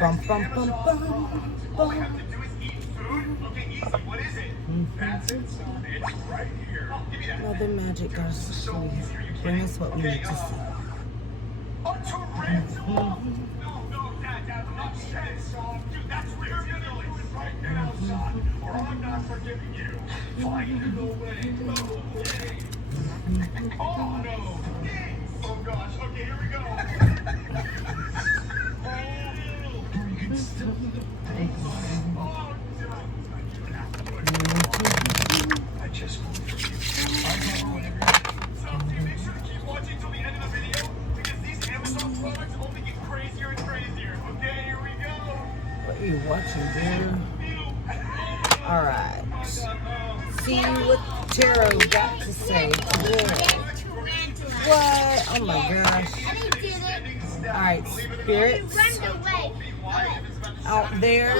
Bum, bum, bum, bum, bum. Mother Magic Goddess, please bring us what we need to see. Oh gosh, okay, here we go. I just want to make sure to keep watching till the end of the video because these Amazon products only get crazier and crazier. Okay, here we go. What are you watching, dude? Alright. See what Tarot got to say. What? Oh my gosh. Alright, spirits out there.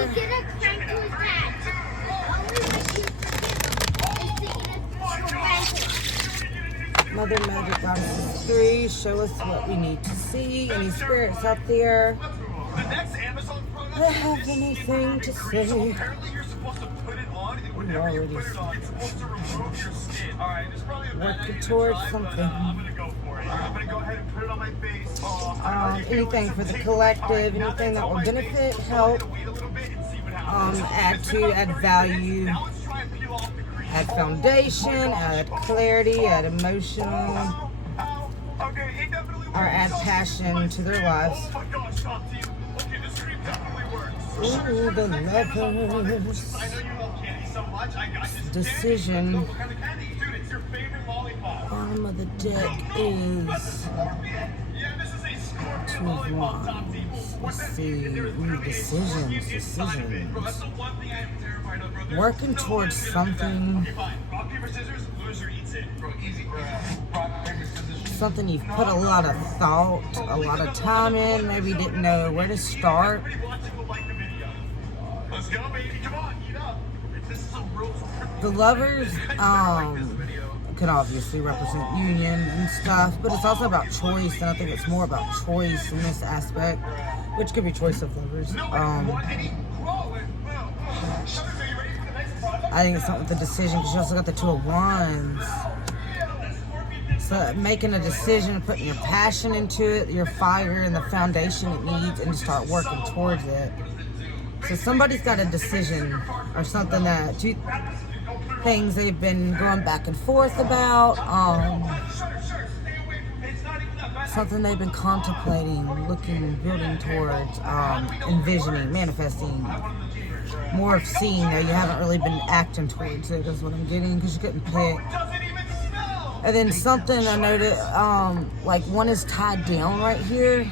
Mother Magic Goddess 3, show us what we need to see. Any spirits out there that have anything to say? We already working towards something. Anything for the collective, anything that will benefit, help, add to, add value, add foundation, add clarity, add emotional, or add passion to their lives. Ooh, the lovers. Decision. Bottom of the deck is Two of Wands. Let's see. Ooh, decisions. Working towards something. Something you've put a lot of thought, a lot of time in, maybe didn't know where to start. The lovers can obviously represent union and stuff, but it's also about choice, and I think it's more about choice in this aspect, which could be choice of lovers. I think it's something with the decision, because you also got the Two of Wands. So making a decision, putting your passion into it, your fire, and the foundation it needs, and to start working towards it. So somebody's got a decision or something that things they've been going back and forth about, something they've been contemplating, looking, building towards, envisioning, manifesting. More of seeing, though. You haven't really been acting towards it, is what I'm getting, because you couldn't pick. And then something I noticed, like one is tied down right here,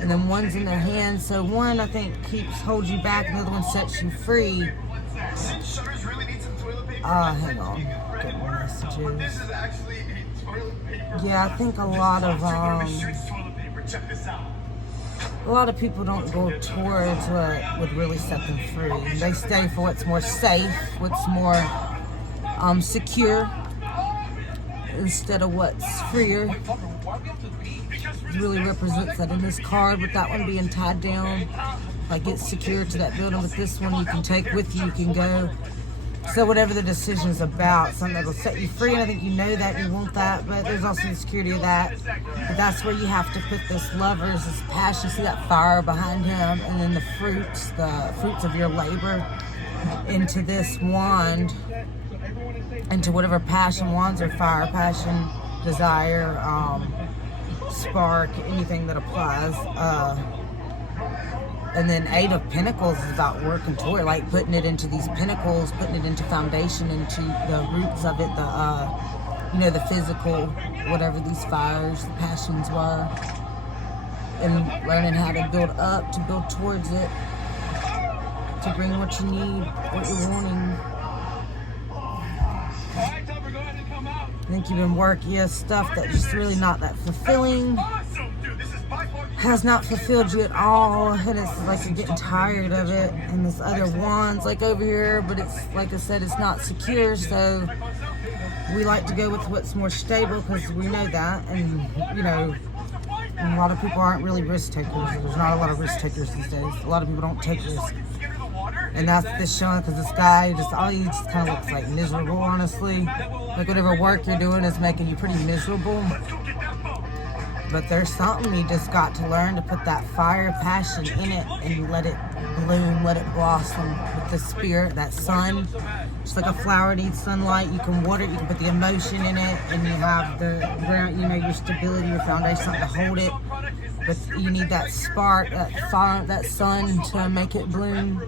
and then one's in their hands. So one, I think, holds you back, and the other one sets you free. Hang on. Get my messages. Yeah, I think a lot of people don't go towards what would really set them free. They stay for what's more safe, what's more secure, instead of what's freer. It really represents that in this card, with that one being tied down, like it's secure to that building. With this one, you can take with you, you can go. So whatever the decision's about, something that'll set you free, and I think you know that, you want that, but there's also the security of that. But that's where you have to put this lovers, this passion, see that fire behind him, and then the fruits of your labor into this wand, into whatever passion, wands or fire, passion, desire, spark, anything that applies. And then Eight of Pentacles is about working toward, like putting it into these pinnacles, putting it into foundation, into the roots of it, the physical, whatever these fires, the passions were, and learning how to build up, to build towards it, to bring what you need, what you're wanting. I think you've been working stuff that's just really not that fulfilling. Has not fulfilled you at all, and it's like you're getting tired of it. And this other wands, like over here, but it's like I said, it's not secure. So we like to go with what's more stable, because we know that, and And a lot of people aren't really risk takers. There's not a lot of risk takers these days. A lot of people don't take risks. And that's this showing because this guy he just kind of looks like miserable, honestly. Like whatever work you're doing is making you pretty miserable. But there's something you just got to learn to put that fire, passion in it and let it bloom, let it blossom with the spirit, that sun. Just like a flower needs sunlight, you can water it, you can put the emotion in it, and you have the ground, your stability, your foundation, something to hold it. But you need that spark, that fire, that sun to make it bloom.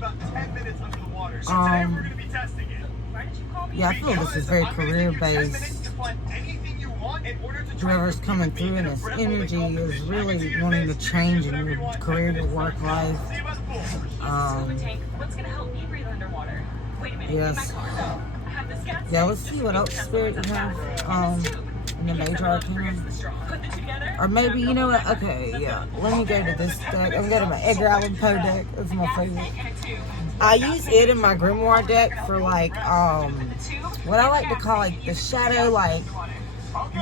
Yeah, I feel this is very career-based. Whoever's coming through in this energy is really wanting to change in your career, your work life. Yes. Yeah, let's see what else spirit you have in the major arcana. Or maybe, you know what? Okay, yeah. Let me go to this deck. I'm going to go to my Edgar Allan Poe deck. That's my favorite. I use it in my grimoire deck for like what I like to call like the shadow, like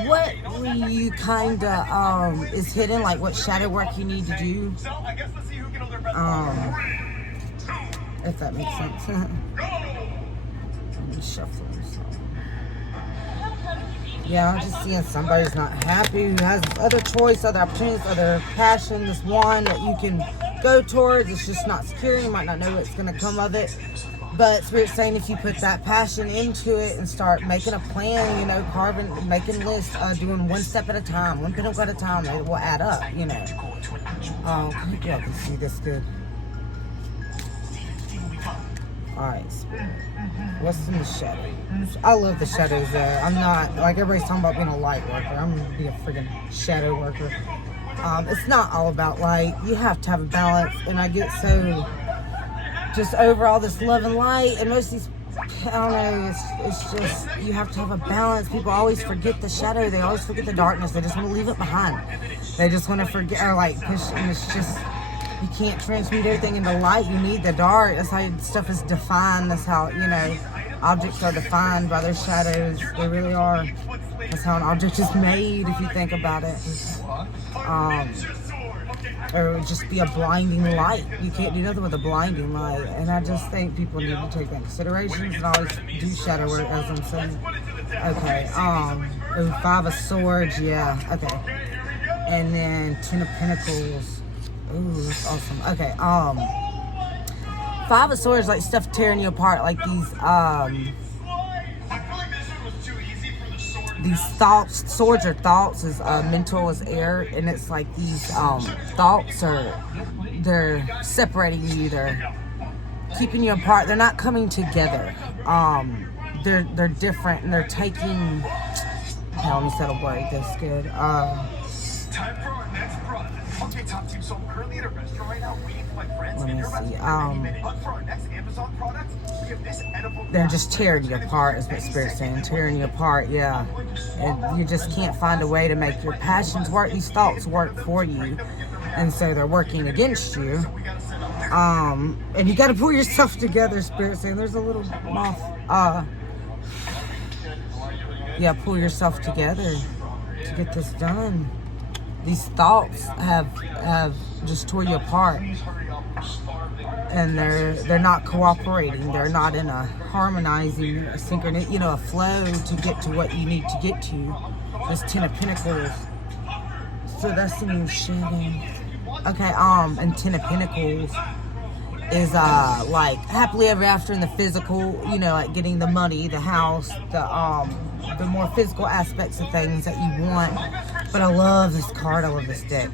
what you kind of is hidden, like what shadow work you need to do, if that makes sense. Let me shuffle this. Yeah, I'm just seeing somebody's not happy, who has other choice, other opportunities, other passion, this one that you can go towards. It's just not secure. You might not know what's going to come of it. But Spirit's saying if you put that passion into it and start making a plan, carving, making lists, doing one step at a time, one pinnacle at a time, it will add up, Can you can see this good? Alright, Spirit. What's in the shadows? I love the shadows there. I'm not, like everybody's talking about being a light worker. I'm going to be a friggin' shadow worker. It's not all about light. You have to have a balance, and I get so just over all this love and light, and most of these, I don't know, it's just, you have to have a balance. People always forget the shadow. They always forget the darkness. They just want to leave it behind. They just want to forget, or like push, and it's just, you can't transmute everything into light. You need the dark. That's how stuff is defined. That's how, objects are defined by their shadows. They really are. That's how an object is made, if you think about it. Or it would just be a blinding light. You can't do nothing with a blinding light. And I just think people need to take that into consideration and always do shadow work, as I'm saying. Okay, Five of Swords, yeah, okay. And then Ten of Pentacles. Ooh, that's awesome. Okay, Five of Swords, like stuff tearing you apart, like these thoughts. Swords are thoughts, is mental is air, and it's like these thoughts they're separating you, they're keeping you apart, they're not coming together. They're different, and they're taking, let me settle word this good. Time for our next product. Okay, top team. So I'm currently at a restaurant right now waiting for my friends. Let me see. But for our next Amazon product, we have this edible. They're just tearing you apart, is what Spirit's saying. Tearing you apart, yeah. And you just can't find a way to make your passions work. These thoughts work for you, and so they're working against you. And you got to pull yourself together, Spirit's saying. There's a little moth. Yeah, pull yourself together to get this done. These thoughts have just tore you apart, and they're not cooperating. They're not in a harmonizing, a synchronous, a flow to get to what you need to get to. This Ten of Pentacles. So that's the new shadow. Okay, and Ten of Pentacles is like happily ever after in the physical, like getting the money, the house, the more physical aspects of things that you want. But I love this card. I love this deck.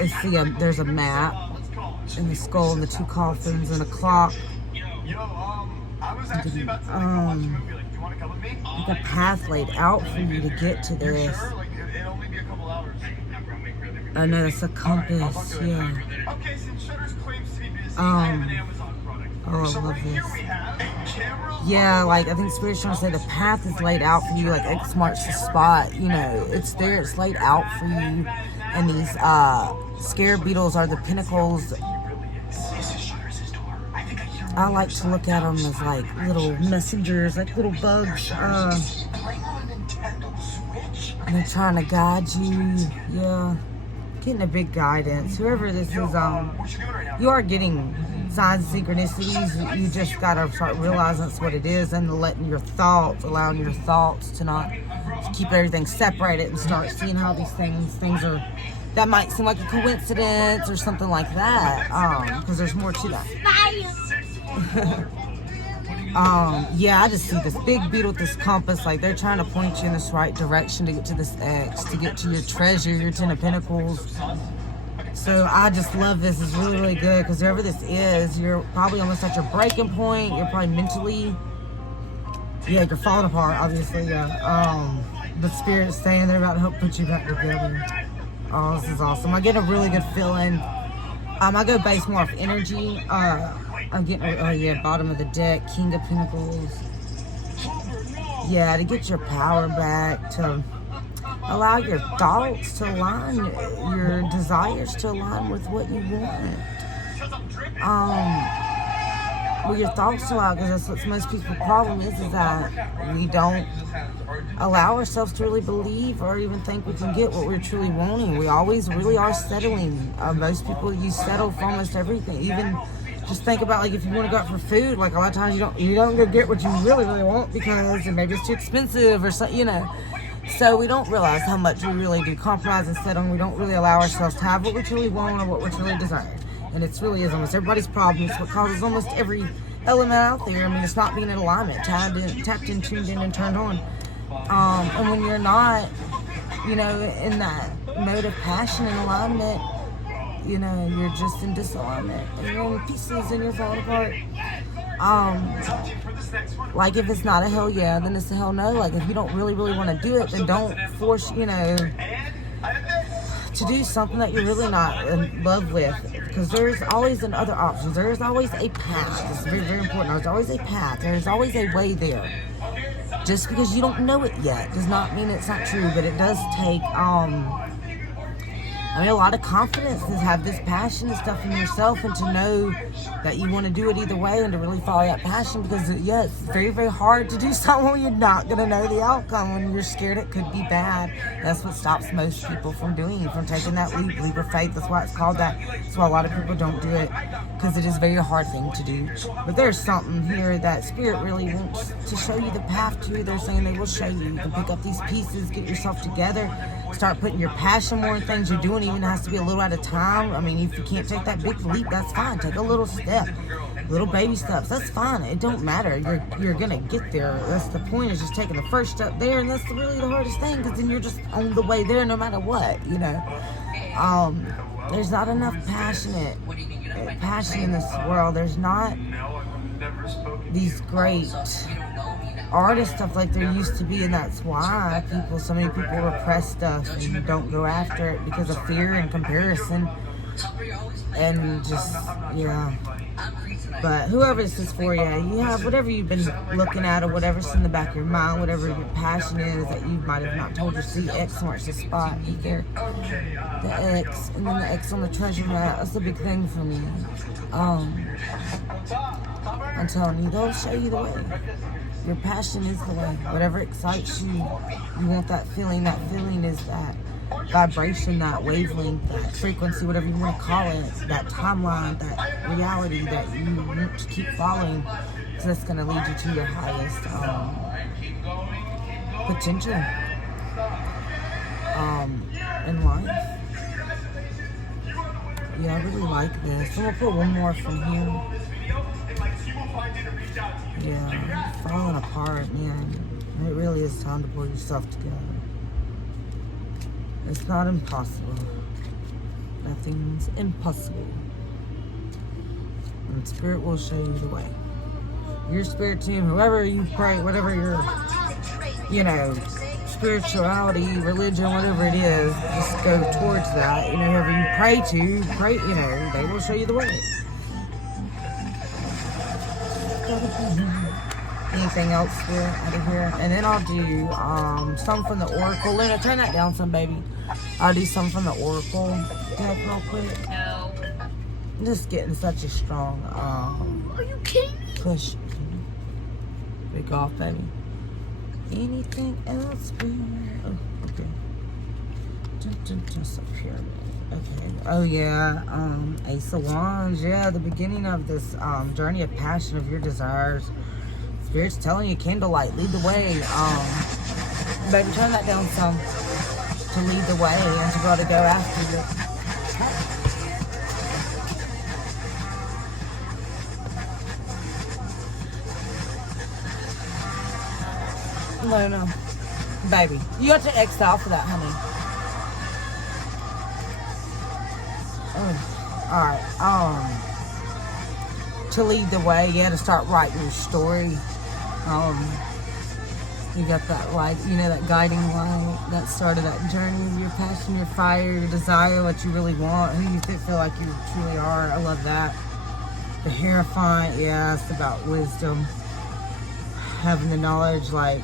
It's there's a map and the skull and the two coffins and a clock. Like a path laid out for you to get to this. I know that's a compass. Yeah. Oh, I love this. Yeah, like I think Spirit's trying to say the path is laid out for you, like X marks the spot. It's there, it's laid out for you. And these scarab beetles are the pinnacles. I like to look at them as like little messengers, like little bugs. And they're trying to guide you. Yeah. getting a big guidance. Whoever this is, you are getting signs and synchronicities. You just gotta start realizing that's what it is, and allowing your thoughts to not keep everything separated, and start seeing how these things are. That might seem like a coincidence or something like that, because there's more to that. Yeah, I just see this big beetle with this compass, like they're trying to point you in this right direction to get to this X, to get to your treasure, your 10 of Pentacles. So I just love this. It's really, really good, because whoever this is, you're probably almost at your breaking point. You're probably mentally, yeah, you're falling apart, obviously, yeah. The Spirit's saying they're about to help put you back together. Oh, this is awesome. I get a really good feeling. I go base more off energy. I'm getting, oh yeah, bottom of the deck, King of Pentacles. Yeah, to get your power back, to allow your thoughts to align, your desires to align with what you want. Well, your thoughts allow, because that's what most people's problem is that we don't allow ourselves to really believe or even think we can get what we're truly wanting. We always really are settling. Most people, you settle for almost everything. Even just think about, like, if you want to go out for food, like a lot of times you don't go get what you really, really want because maybe it's too expensive or something, you know. So we don't realize how much we really do compromise and settle, and we don't really allow ourselves to have what we truly want or what we truly desire. And it really is almost everybody's problem. It's what causes almost every element out there. I mean, it's not being in alignment, tapped in, tuned in, and turned on. And when you're not, you know, in that mode of passion and alignment, you know, you're just in disalignment, and you're in pieces, and you're falling apart. Like, if it's not a hell yeah, then it's a hell no. Like, if you don't really, really want to do it, then don't force, you know, to do something that you're really not in love with, because there's always other options. There's always a path. It's very, very important. There's always a path. There's always a way there. Just because you don't know it yet does not mean it's not true, but it does take, I mean, a lot of confidence to have this passion and stuff in yourself, and to know that you want to do it either way, and to really follow that passion, because, yeah, it's very, very hard to do something when you're not going to know the outcome, when you're scared it could be bad. That's what stops most people from taking that leap of faith. That's why it's called that. That's why a lot of people don't do it, because it is a very hard thing to do. But there's something here that Spirit really wants to show you the path to. They're saying they will show you. You can pick up these pieces, get yourself together, start putting your passion more in things you're doing. Even has to be a little at a time. I mean, if you can't take that big leap, that's fine. Take a little step, little baby steps. That's fine. It don't matter. You're gonna get there. That's the point. Is just taking the first step there, and that's really the hardest thing, because then you're just on the way there, no matter what. You know, there's not enough passion in this world. There's not these great artist stuff like there used to be, and that's why so many people repress stuff and don't go after it, because of fear and comparison, and just, yeah. But whoever this is for, yeah, you have whatever you've been looking at, or whatever's in the back of your mind, whatever your passion is that you might have not told yourself. The X marks the spot right there, the X, and then the X on the treasure map. That's a big thing for me. I'm telling you, they'll show you the way. Your passion is the way. Whatever excites you, you want that feeling. That feeling is that vibration, that wavelength, that frequency, whatever you want to call it, that timeline, that reality that you want to keep following. So that's going to lead you to your highest potential in life. Yeah, I really like this. I'm going to put one more from here. Yeah, falling apart, man. It really is time to pull yourself together. It's not impossible. Nothing's impossible. And Spirit will show you the way. Your spirit team, whoever you pray, whatever your, you know, spirituality, religion, whatever it is, just go towards that. You know, whoever you pray, you know, they will show you the way. Anything else here out of here? And then I'll do some from the Oracle. Luna, turn that down some, baby. I'll do some from the Oracle deck real quick. No. I'm just getting such a strong Are you kidding me? push. Big off, baby. Anything else? Oh, okay. Just a pyramid. Okay. Oh yeah. Ace of Wands. Yeah, the beginning of this journey of passion of your desires. Spirit's telling you, candlelight, lead the way. Baby, turn that down some to lead the way and to go to go after it. No, no. Baby, you have to exhale for that, honey. Alright, to lead the way, yeah, to start writing your story. You got that light, you know, that guiding light that started that journey of your passion, your fire, your desire, what you really want, who you feel like you truly are. I love that. The Hierophant, yeah, it's about wisdom, having the knowledge. Like,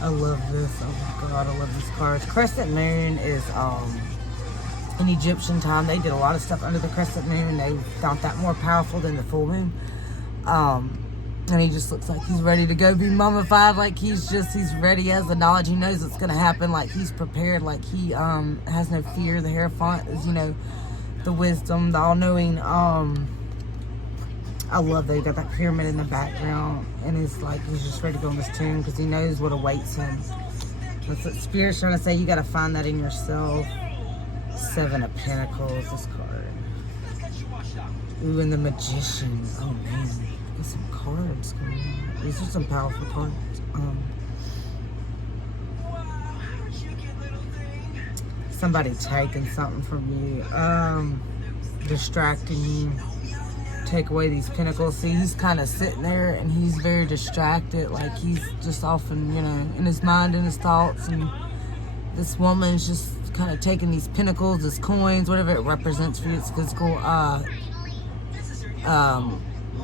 I love this. Oh my God, I love this card. Crescent Moon is in Egyptian time. They did a lot of stuff under the crescent moon. They found that more powerful than the full moon. And he just looks like he's ready to go be mummified. Like he's ready. He has the knowledge. He knows what's going to happen. Like he's prepared. Like he has no fear. The Hierophant is, you know, the wisdom, the all-knowing. I love that he got that pyramid in the background. And it's like he's just ready to go on this tomb because he knows what awaits him. That's what Spirit's trying to say. You got to find that in yourself. Seven of Pentacles, this card. Ooh, and the Magician. Oh man, got some cards going on. These are some powerful cards. Somebody taking something from you, distracting you. Take away these pentacles. See, he's kind of sitting there and he's very distracted. Like he's just often, you know, in his mind and his thoughts. And this woman's just kind of taking these pentacles, these coins, whatever it represents for you. It's physical.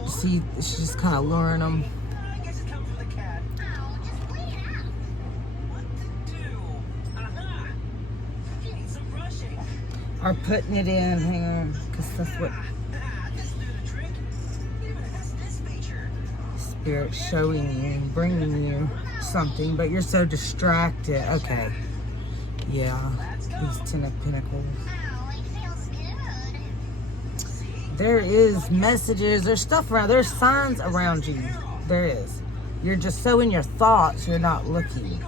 See, she's just kind of luring them. Or putting it in. Hang on, because that's what Spirit's showing you, bringing you something, but you're so distracted. Okay. Yeah. These 10 of Pentacles. There is messages, there's stuff around, there's signs around you. There is. You're just so in your thoughts, you're not looking.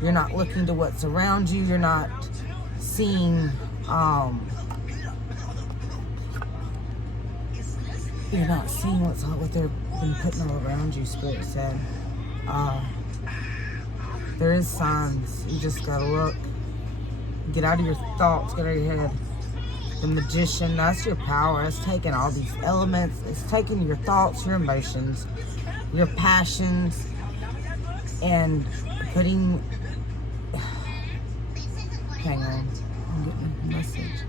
You're not looking to what's around you. You're not seeing, you're not seeing what they've been putting all around you, Spirit said. There is signs. You just gotta look. Get out of your thoughts, get out of your head. The Magician, that's your power. It's taking all these elements. It's taking your thoughts, your emotions, your passions, and putting... Hang on. I'm getting a message.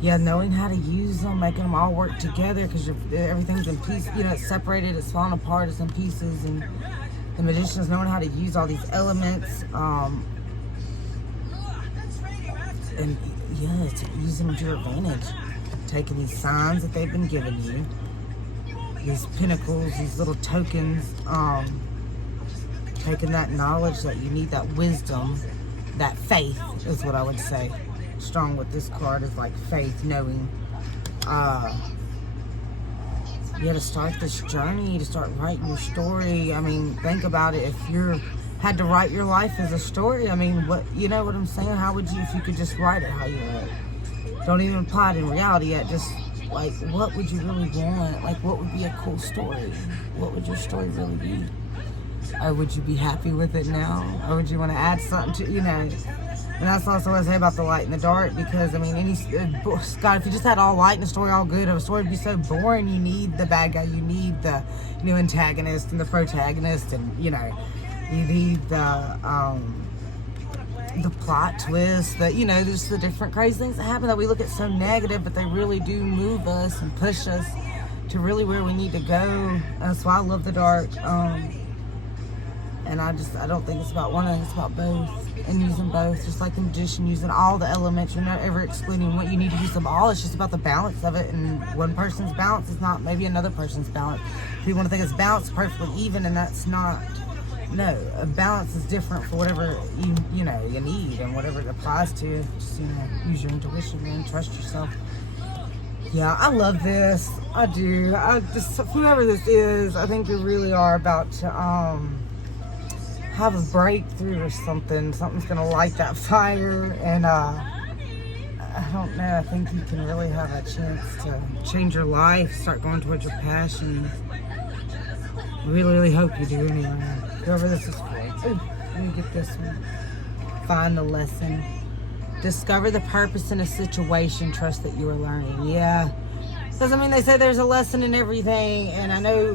Yeah, knowing how to use them, making them all work together, because everything's in pieces. You know, it's separated, it's falling apart, it's in pieces, and the Magician's knowing how to use all these elements, and yeah, to use them to your advantage. Taking these signs that they've been giving you, these pentacles, these little tokens, taking that knowledge that you need, that wisdom, that faith is what I would say. Strong with this card is like faith, knowing. You got to start this journey, to start writing your story. I mean, think about it. If you had to write your life as a story, I mean, what, you know what I'm saying? How would you, if you could just write it how you would? Don't even apply it in reality yet. Just like, what would you really want? Like, what would be a cool story? What would your story really be? Or would you be happy with it now? Or would you want to add something to, you know? And that's also what I say about the light and the dark, because, I mean, God, if you just had all light and the story all good, a story would be so boring. You need the bad guy, you need the, you know, antagonist and the protagonist, and, you know, you need the plot twist, that, you know, there's the different crazy things that happen that we look at so negative, but they really do move us and push us to really where we need to go. That's why I love the dark. And I don't think it's about one, I think it's about both. And using both, just like the Magician, using all the elements. You're not ever excluding what you need to use them all. It's just about the balance of it. And one person's balance is not maybe another person's balance. People want to think it's balanced perfectly even, and that's not no, a balance is different for whatever you know you need and whatever it applies to. Just use your intuition and trust yourself. Yeah, I love this. I do. I just whoever this is, I think you really are about to have a breakthrough or something. Something's gonna light that fire, and I don't know. I think you can really have a chance to change your life, start going towards your passion. Really, really hope you do anyway. Whoever this is for. Ooh, let me get this one. Find the lesson. Discover the purpose in a situation. Trust that you are learning. Yeah. Doesn't mean they say there's a lesson in everything. And I know,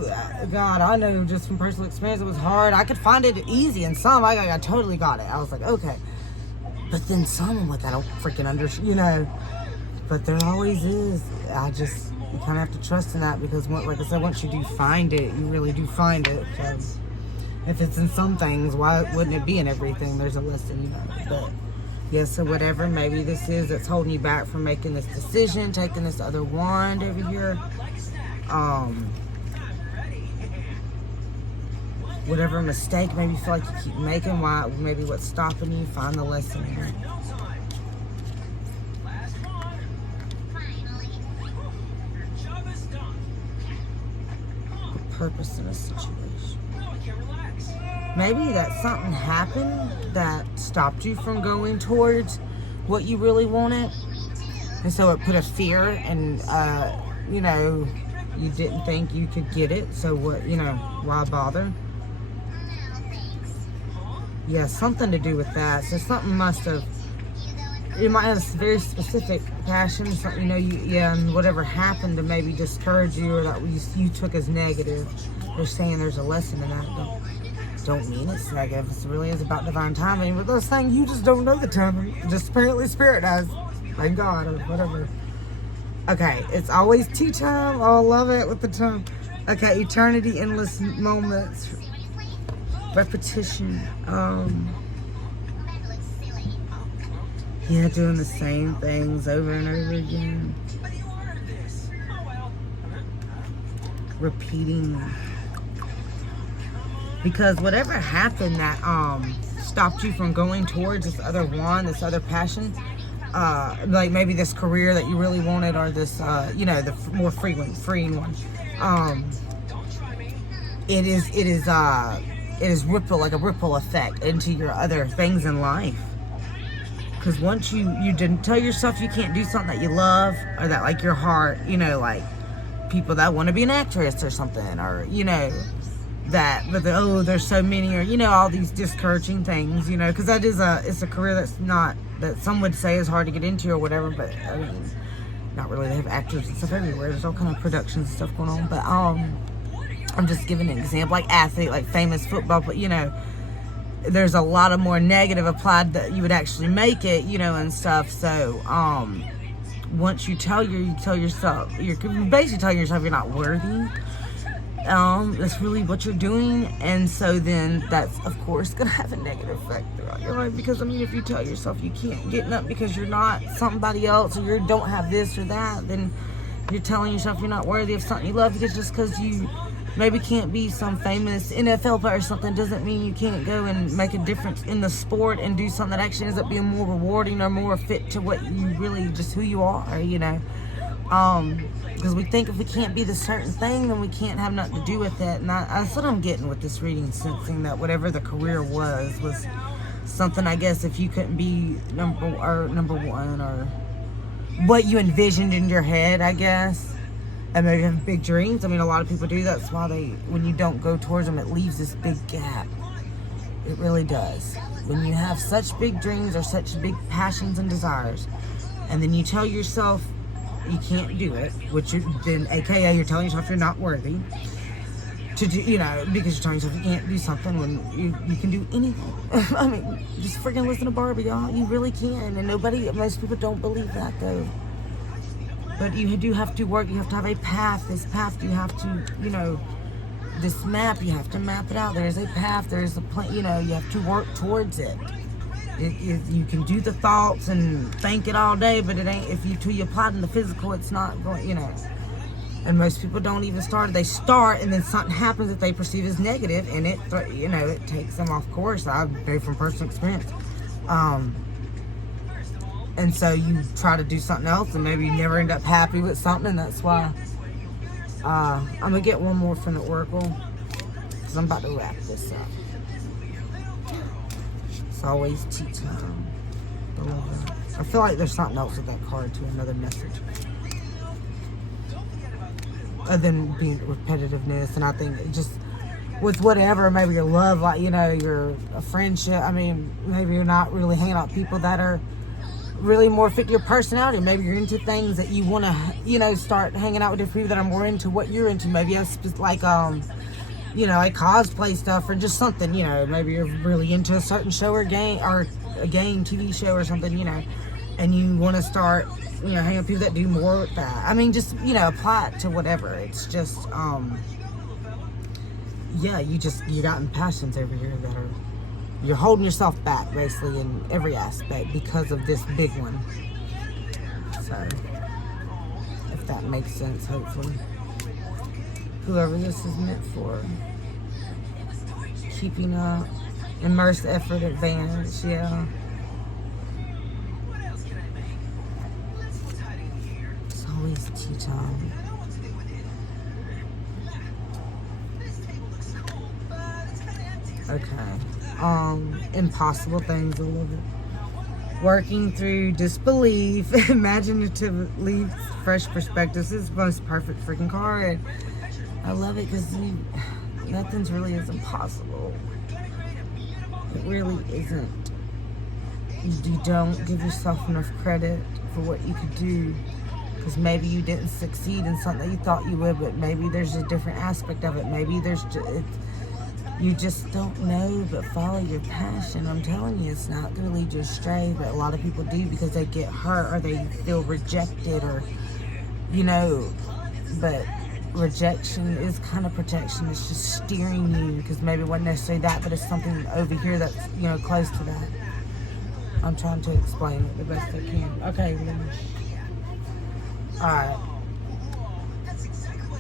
God, I know just from personal experience it was hard. I could find it easy, and some I totally got it. I was like, okay. But then some I'm like, I don't freaking understand, But there always is. You kind of have to trust in that because, like I said, once you do find it, you really do find it. Because if it's in some things, why wouldn't it be in everything? There's a lesson, But yeah, so whatever maybe this is that's holding you back from making this decision, taking this other wand over here. Whatever mistake maybe you feel like you keep making, maybe what's stopping you, find the lesson in it. Purpose in a situation. Maybe that something happened that stopped you from going towards what you really wanted, and so it put a fear, and you didn't think you could get it, so what, why bother? Yeah, something to do with that. So something you might have a very specific passion, something, and whatever happened to maybe discourage you or that you took as negative. They're saying there's a lesson in that. Don't mean it's negative. It really is about divine timing. But those things, you just don't know the timing. Just apparently Spirit does. Thank God, or whatever. Okay, it's always tea time. Oh, I love it with the time. Okay, eternity, endless moments, repetition. Yeah, doing the same things over and over again. Repeating. Because whatever happened that stopped you from going towards this other wand, this other passion, like maybe this career that you really wanted, or this, the more freeing one. It is like a ripple effect into your other things in life. Because once you didn't tell yourself you can't do something that you love, or that like your heart, like people that want to be an actress or something, or there's so many, or all these discouraging things, because it's a career that some would say is hard to get into or whatever, but I mean, not really. They have actors and stuff everywhere. There's all kind of productions and stuff going on, but I'm just giving an example, like athlete, like famous football, but there's a lot of more negative applied that you would actually make it, and stuff. So, once you tell yourself, you're basically telling yourself you're not worthy. That's really what you're doing. And so then that's, of course, going to have a negative effect throughout your life. Because, if you tell yourself you can't get up because you're not somebody else, or you don't have this or that, then you're telling yourself you're not worthy of something you love. Because just because you maybe can't be some famous NFL player or something doesn't mean you can't go and make a difference in the sport and do something that actually ends up being more rewarding or more fit to what you really, just who you are, because we think if we can't be the certain thing, then we can't have nothing to do with it. And that's what I'm getting with this reading, sensing that whatever the career was something, I guess, if you couldn't be number one, or what you envisioned in your head, I guess. And maybe have big dreams. A lot of people do. That's why when you don't go towards them, it leaves this big gap. It really does. When you have such big dreams or such big passions and desires, and then you tell yourself you can't do it, AKA you're telling yourself you're not worthy to do, because you're telling yourself you can't do something when you can do anything. Just freaking listen to Barbie, y'all. You really can. And most people don't believe that, though. But you do have to work. You have to have a path. This path, you have to, this map, you have to map it out. There's a path. There's a plan. You have to work towards it. You can do the thoughts and think it all day, but it ain't. Till you apply it in the physical, it's not going. And most people don't even start. They start, and then something happens that they perceive as negative, and it, you know, it takes them off course. I know from personal experience. And so you try to do something else, and maybe you never end up happy with something. And that's why I'm gonna get one more from the Oracle, because I'm about to wrap this up. It's always tea time. I love that. I feel like there's something else with that card too, another message. Other than being repetitiveness, and I think it just with whatever, maybe your love, like, you know, your a friendship. I mean, maybe you're not really hanging out with people that are really more fit to your personality. Maybe you're into things that you want to, you know, start hanging out with different people that are more into what you're into. Maybe it's like you know, like cosplay stuff, or just something, you know, maybe you're really into a certain show or game, or a game, TV show or something, you know, and you want to start, you know, hanging with people that do more with that. I mean, just, you know, apply it to whatever. It's just, yeah, you got passions over here that are, you're holding yourself back basically in every aspect because of this big one. So, if that makes sense, hopefully. Whoever this is meant for. Keeping up. Immerse effort, advantage, yeah. It's always tea time. Okay. Impossible things a little bit. Working through disbelief, imaginatively fresh perspectives. This is the most perfect freaking card. I love it because nothing's really as impossible. It really isn't. You don't give yourself enough credit for what you could do, because maybe you didn't succeed in something that you thought you would, but maybe there's a different aspect of it. Maybe you just don't know, but follow your passion. I'm telling you, it's not really just stray, but a lot of people do because they get hurt or they feel rejected, or, you know, but rejection is kind of protection. It's just steering you, because maybe it wasn't necessarily that, but it's something over here that's, you know, close to that. I'm trying to explain it the best I can. Okay, alright.